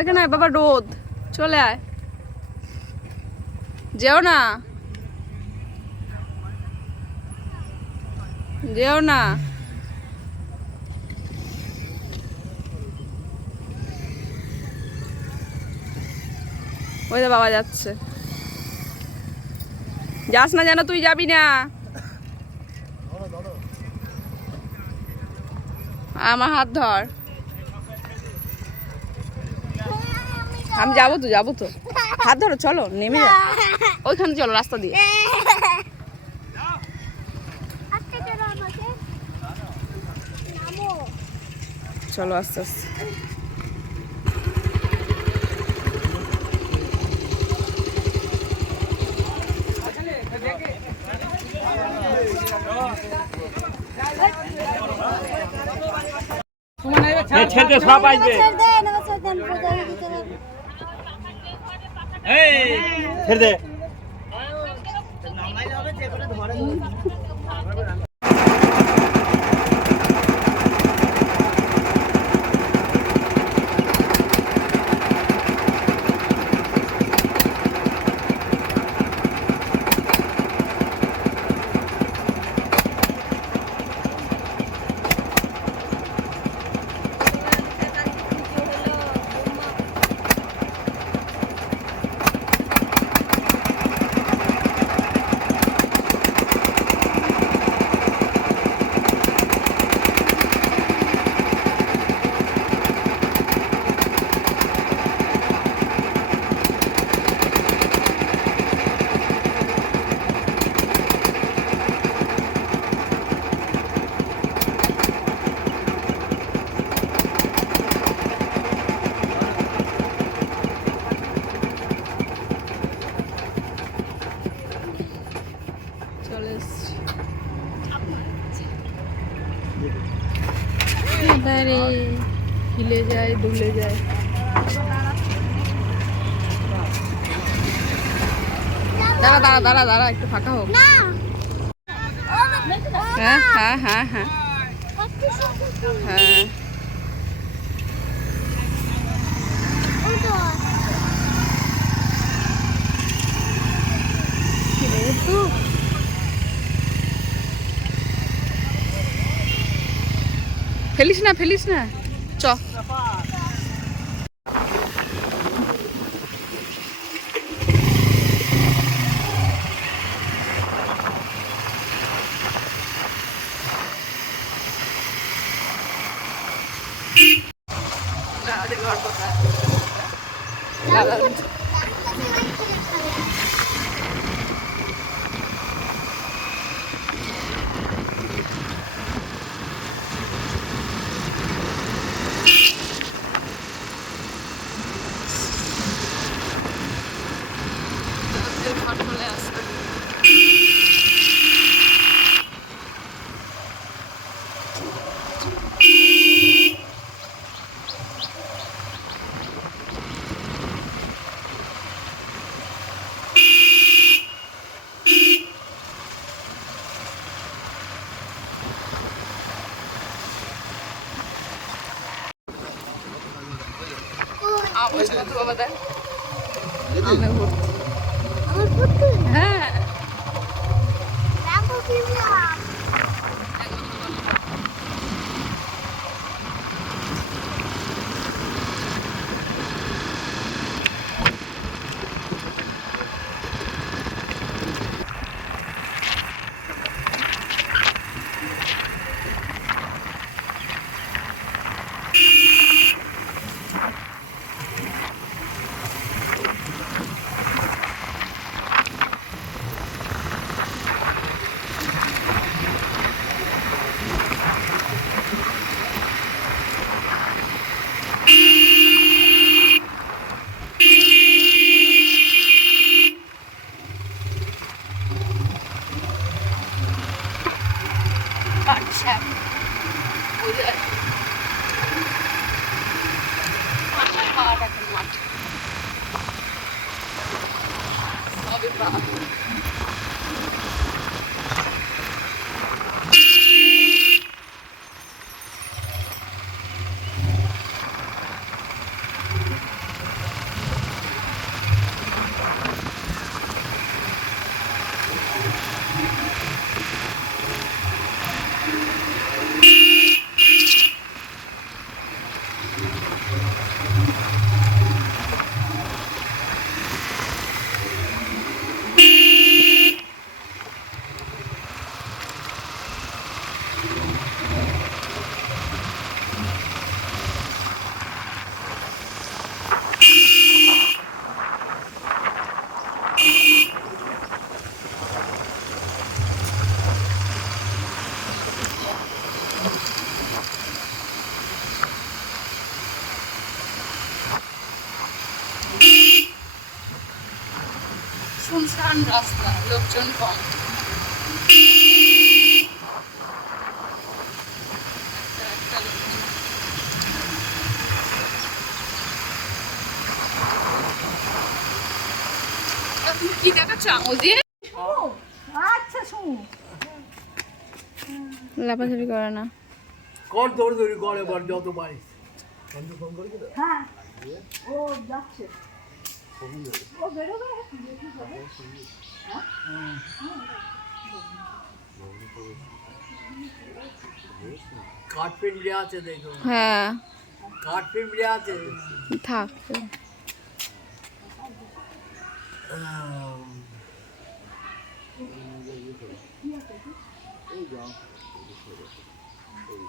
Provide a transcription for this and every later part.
এখানে বাবা রোদ, চলে আয়, যেও না, যেও না। ওই তো বাবা যাচ্ছে, যাস না, যেন তুই যাবি না। আমার হাত ধর, আমি যাবো তো, যাবো তো, হাত ধরো, চলো নেমে যা, ওইখানে চলো রাস্তা দিয়ে। চলো আস্তে আস্তে। ছেড়ে সব আসবে, ছেড়ে দে। হিলে যায়, দুলে যায়। দাঁড়া দাঁড়া দাঁড়া দাঁড়া, একটু ফাঁকা হোক। হ্যাঁ হ্যাঁ হ্যাঁ হ্যাঁ হ্যাঁ, ফেলিস না, ফেলিস না, চ। হ্যাঁ শুনশান রাস্তা, লোকজন কম। তুমি কি দেখাচ্ছ আঙুল দিয়ে? আচ্ছা শুনো, লাফাঝাপি করে না। কর দৌড়ি করে বল যত পারিস। হ্যাঁ ও যাচ্ছে, ও বেরোবে। কাঠ পিঁপড়ে আছে দেখো, হ্যাঁ কাঠ পিঁপড়ে আছে। থাক।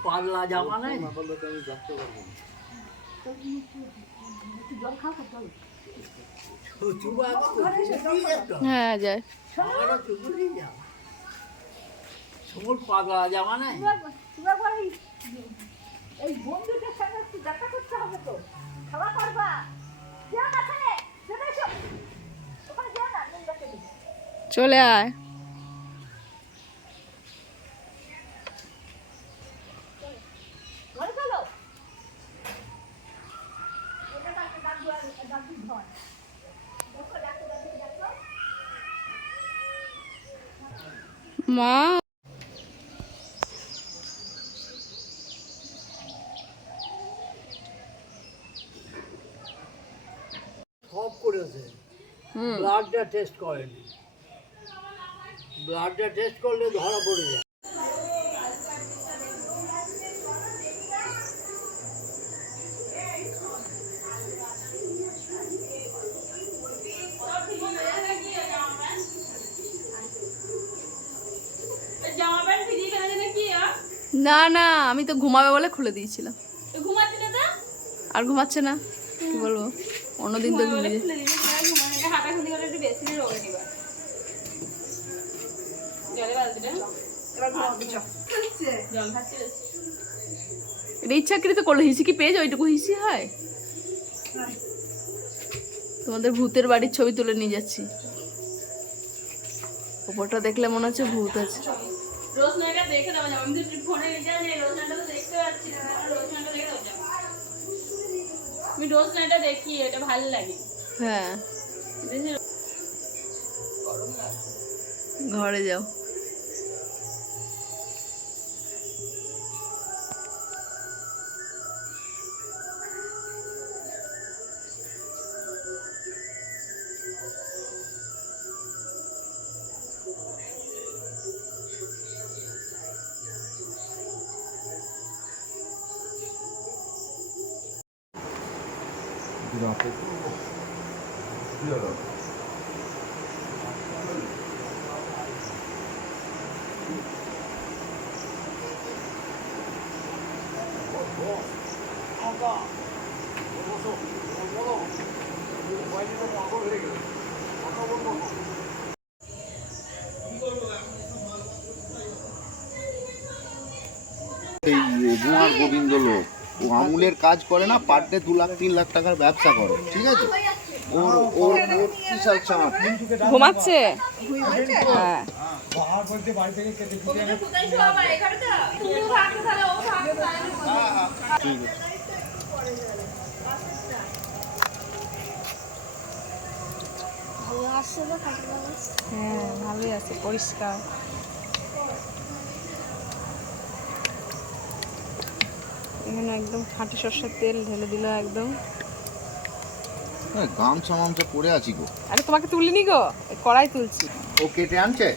পাগলা জামা নাই, হ্যাঁ যায়। পাগলা জামা নাই। এই বন্ধুদের সঙ্গে একটু দেখা করতে হবে তো, খাওয়া করবা। যাও না ওখানে, চলে এসো ওখানে, যাও না নিন্দাকে দিই। চলে আয়। ঘরে চলো, ওটা কালকে ডাকবো আর ডাকবি ঘর। দেখো ডাকো ডাকো ডাকো। মা সব করেছে, ব্লাডটা টেস্ট করেনি। ব্লাডটা টেস্ট করলে ধরা পড়ে যায়। না না, আমি তো ঘুমাবে বলে খুলে দিয়েছিলাম। আর ঘুমাচ্ছে না, কি বলবো, অন্যদিন তো ঘুমিয়ে যায়। এটা ইচ্ছাকৃত করলে হিসি কি পেয়ে যায়, ওইটুকু হিসি হয়। তোমাদের ভূতের বাড়ির ছবি তুলে নিয়ে যাচ্ছি। ওপরটা দেখলে মনে হচ্ছে ভূত আছে। দেখি এটা ভালো লাগে। হ্যাঁ ঘরে যাও। এই গুয়ার গোবিন্দ লোক, ও আমুলের কাজ করে না, পার ডে 2 লাখ 3 লাখ টাকার ব্যবসা করে, ঠিক আছে। ওর ওর ওর বিশাল চাপ। ঘুমাচ্ছে। হ্যাঁ ঠিক আছে। হ্যাঁ ভালোই আছে, পরিষ্কার। এখানে একদম খাঁটি সরষের তেল ঢেলে দিল একদম। গামছা মামছা পরে আছি গো। আরে তোমাকে তুলিনি গো, এই কড়াই তুলছি। ও কেটে আনছে?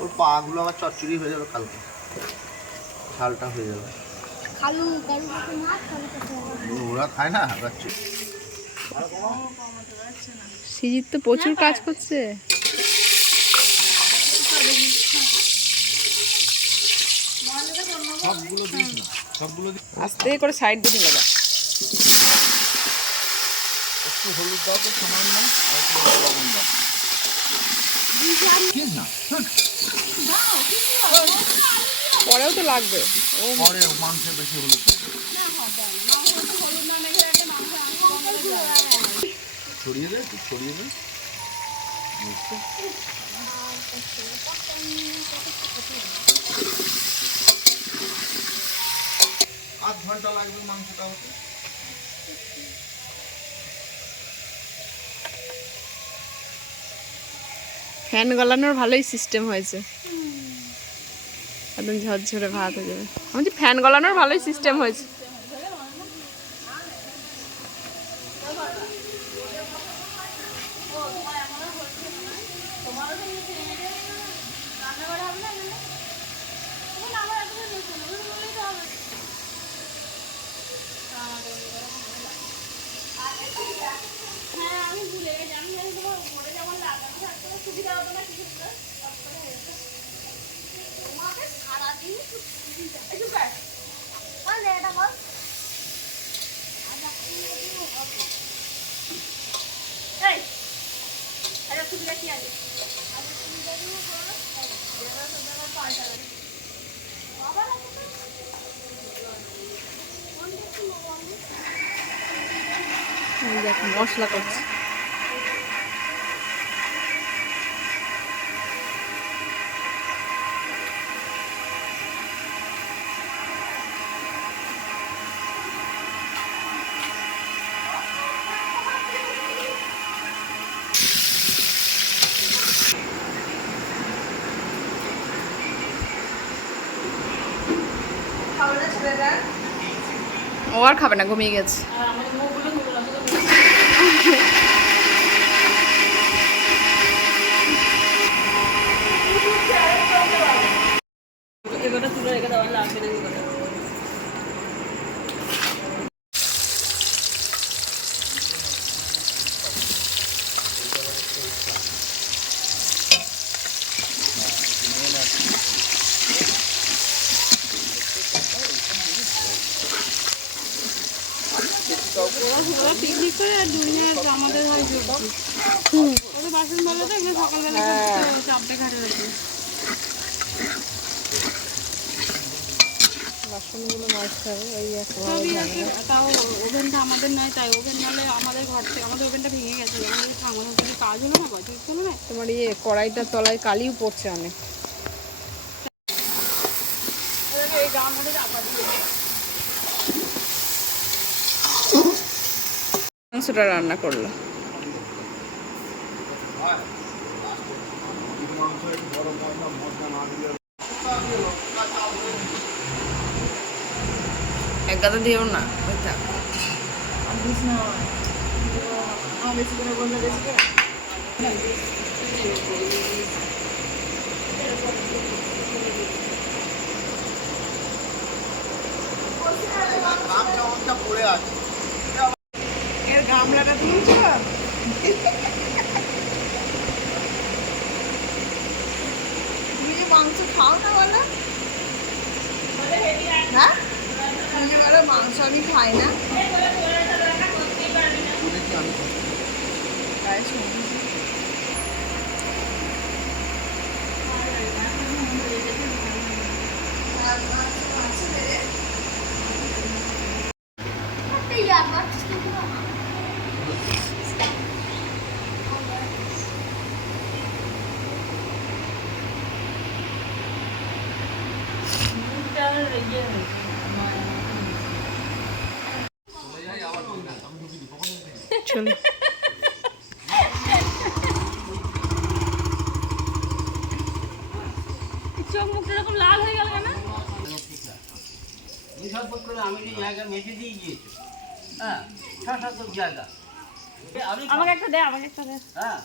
ওর পা গুলো আবার চচ্চড়ি হয়ে যাবে কালকে, ছালটা হয়ে যাবে। ওরা খায় না বাচ্চা। সিজিত তো প্রচুর কাজ করছে। সবগুলো দিস না, সবগুলো আস্তে করে সাইড দিয়ে ঢেলে দাও। একটু হলুদ দাও তো সামান্য, আর একটু লবণ দাও। ঠিক না, পরেও তো লাগবে। পরে মাংসে বেশি হলুদ দেবে। ছড়িয়ে দে, একটু ছড়িয়ে দে। আধ ঘন্টা লাগবে মাংসটা হতে। ফ্যান গলানোর ভালোই সিস্টেম হয়েছে, একদম ঝরঝরে ভাত হয়ে যাবে। আমি ফ্যান গলানোর ভালোই সিস্টেম হয়েছে। দেখো মশলা করছি। ও আর খাবে না, ঘুমিয়ে গেছে। পিকনিক করে আর দুনিয়া আমাদের হয় ওদের বাসন বলে তো এগুলো সকালবেলা চাপটা ঘাটে আছে। বাসনগুলো মাজতে হবে, ওই তাও ওভেনটা আমাদের নয়, তাই ওভেন নাহলে আমাদের ঘর থেকে আমাদের ওভেনটা ভেঙে গেছে। আমাদের আমাদের কিছু কাজ হলো না, ঠিক হলো না। তোমার ইয়ে কড়াইটার তলায় কালিও পড়ছে অনেক। মাংসটা রান্না করলো। এক গাদা দিও না, পড়ে আছে এর গামলাটা তুলছ। তুমি যে মাংস খাও না বলো, হ্যাঁ তুমি যে বলো মাংস আমি খাই না, তাই শুনছি। চলো চোখ মুখটা এরকম লাল হয়ে গেল কেন? আমি যে জায়গা মেটে দিয়ে গিয়েছি, হ্যাঁ 6-7 জায়গা আমাকে একটা দে, আমাকে একটা দে। হ্যাঁ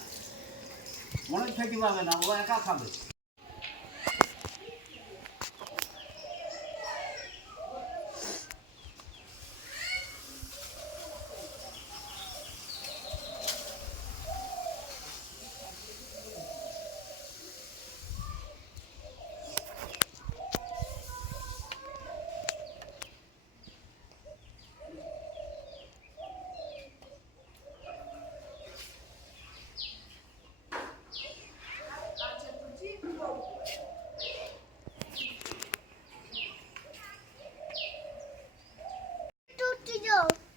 মনে খেতে পাবে না, ও একা খাবে।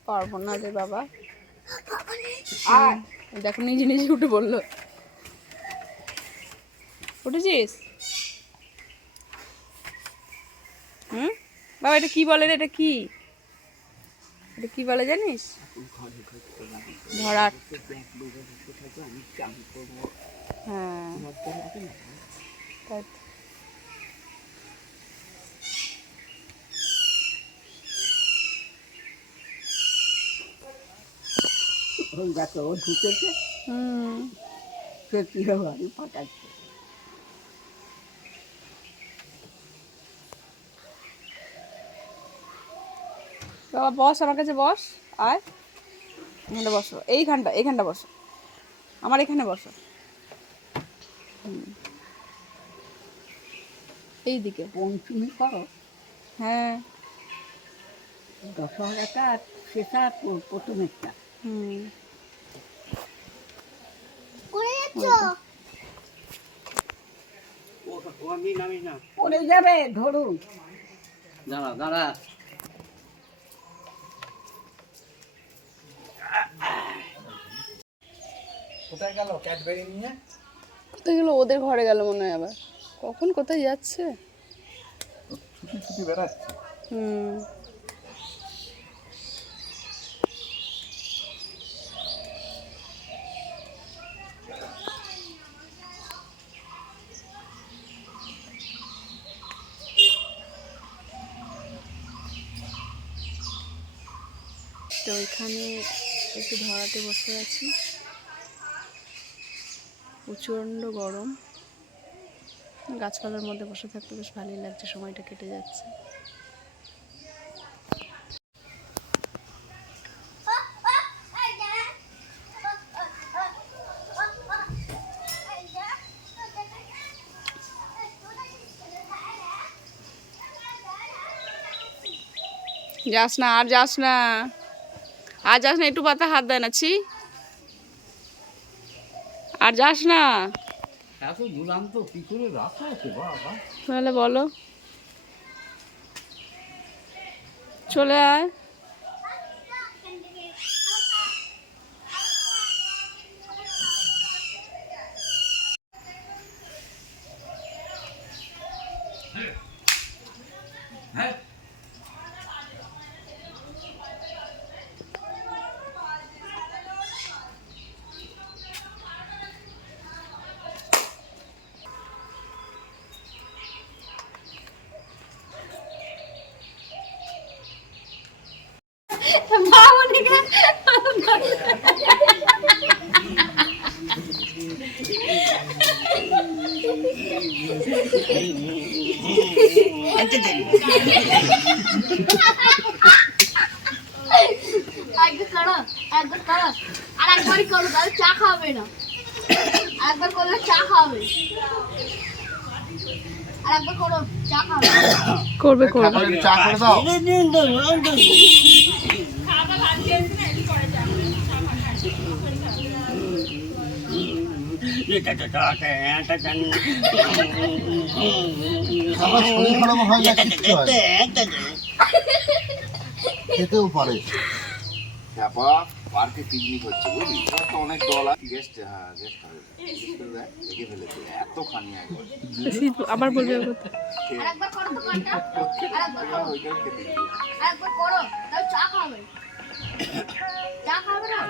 পারবো না রে বাবা। দেখো নিজে নিজে উঠে বললো। উঠেছিস? বাবা এটা কি বলে রে? এটা কি, এটা কি বলে জানিস? ভরাট। হ্যাঁ তাই তো। দেখো ও ঢুকেছে, সে কিভাবে পাঠাচ্ছে। বাবা বস, আমার কাছে বস, আয় এখানটা বসো, এইখানটা বসো, আমার এখানে বসো। এইদিকে পঞ্চমী করো, হ্যাঁ। দশহরাটা সেটা প্রথমেরটা। পড়ে যাবে, ধরুন। দাঁড়া কোথায় গেল ক্যাডবেরি নিয়ে? কোথায় গেল? ওদের ঘরে গেল মনে হয়। আবার কখন কোথায় যাচ্ছে? ছুটি বেড়াচ্ছে। তো এখানে একটু ধরাতে বসে আছি, প্রচণ্ড গরম। গাছপালার মধ্যে বসে থাকতে বেশ ভালোই লাগছে, সময়টা কেটে যাচ্ছে। যাস না, আর যাস না, আর যাস না, একটু পাতা হাত দেয় না, ছি, আর যাস না। এত দুরান্ত কি করে রাখা আছে বাবা? তাহলে বলো, চলে আয়। হ্যাঁ একবার করো, আর একবারই করো, তাহলে চা খাওয়াবে না। একবার করলে চা খাওয়াবে, আর একবার করো, চা খাওয়াবে। করবে চা করে দাও। আবার শরীর খারাপ হয় না, কিচ্ছু হয় না। খেতেও পারে। চাপা পার্কে পিকনিক হচ্ছে, বুঝলি? তো অনেক দল আছে, গেস্ট দেখে ফেলেছে, এত খানি একবার। আবার বলবে আর একবার করো তো কানটা, আর একবার করো, আর একবার করো, তাহলে চা খাওয়াবে। চা খাওয়াবে না।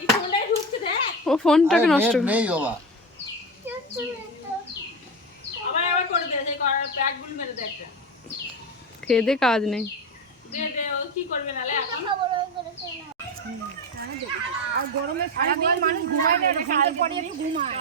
এই ফোনটাই ঢুকছে দেখ। ও ফোনটাকে আরে নষ্ট নেট নেই বাবা। আবার করে দে, সেই প্যাকগুলো মেরে দে একটা। খেয়ে দে, কাজ নেই। দে দে, ও কি করবে নালে এখন? আর গরমে সারাদিন মানুষ ঘুমায় না, ঘুমায়।